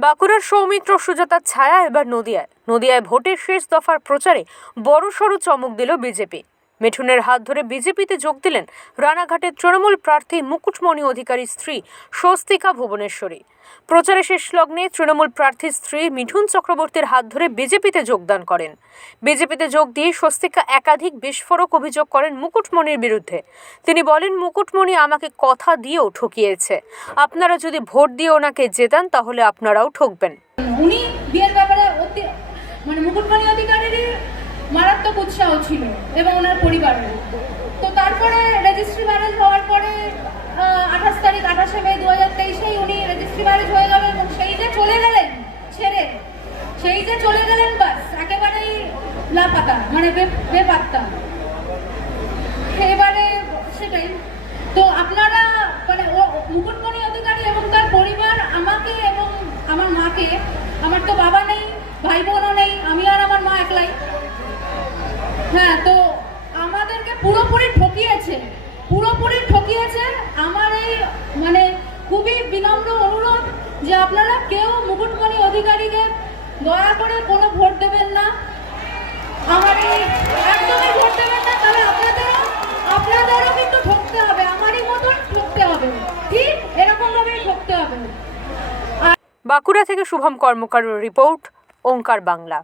বাঁকুড়ার সৌমিত্র সুজাতার ছায়া এবার নদিয়ায়। নদিয়ায় ভোটের শেষ দফার প্রচারে বড় বড়সড় চমক দিল বিজেপি। মিঠুনের হাত ধরে বিজেপিতে যোগ দিলেন রানাঘাটের তৃণমূল প্রার্থী মুকুটমণি অধিকারীর স্ত্রী স্বস্তিকা ভুবনেশ্বরী। প্রচারে শেষ লগ্নে তৃণমূল প্রার্থীর স্ত্রী মিঠুন চক্রবর্তীর হাত ধরে বিজেপিতে যোগদান করেন। বিজেপিতে যোগ দিয়ে স্বস্তিকা একাধিক বিস্ফোরক অভিযোগ করেন মুকুটমণির বিরুদ্ধে। তিনি বলেন, মুকুটমণি আমাকে কথা দিয়েও ঠকিয়েছে। আপনারা যদি ভোট দিয়ে ওনাকে জেতান, তাহলে আপনারাও ঠকবেন। উনি উৎসাহ ছিল এবং ওনার পরিবারের। তো তারপরে রেজিস্ট্রি ম্যারেজ হওয়ার পরে আঠাশ তারিখ, আঠাশে মে দু হাজার তেইশেই উনি রেজিস্ট্রি ম্যারেজ হয়ে গেলেন এবং সেই যে চলে গেলেন ছেড়ে, সেই যে চলে গেলেন বাস, একেবারেই লাপাতা মানে বেপাত্তা এবারে সেটাই তো আপনারা মানে ও মুকুটমণি অধিকারী এবং তার পরিবার আমাকে এবং আমার মাকে আমার তো বাবা নেই ভাই বোনও নেই আমি আর আমার মা একলাই হ্যাঁ তো আমাদেরকে পুরোপুরি ঠকিয়েছে। পুরোপুরি ঠকিয়েছে আমার এই মানে খুবই বিনম্র অনুরোধ যে আপনারা কেউ মুকুটমণি অধিকারীকে দয়া করে কোনো ভোট দেবেন না। আমার এই একদমই ভোট দেবেন না, তাহলে আপনাদেরও আপনাদেরও কিন্তু ঠকতে হবে, আমারই মতন ঠকতে হবে। ঠিক এরকম ভাবেই ঠকতে হবে। বাঁকুড়া থেকে শুভম কর্মকার রিপোর্ট, ওঙ্কার বাংলা।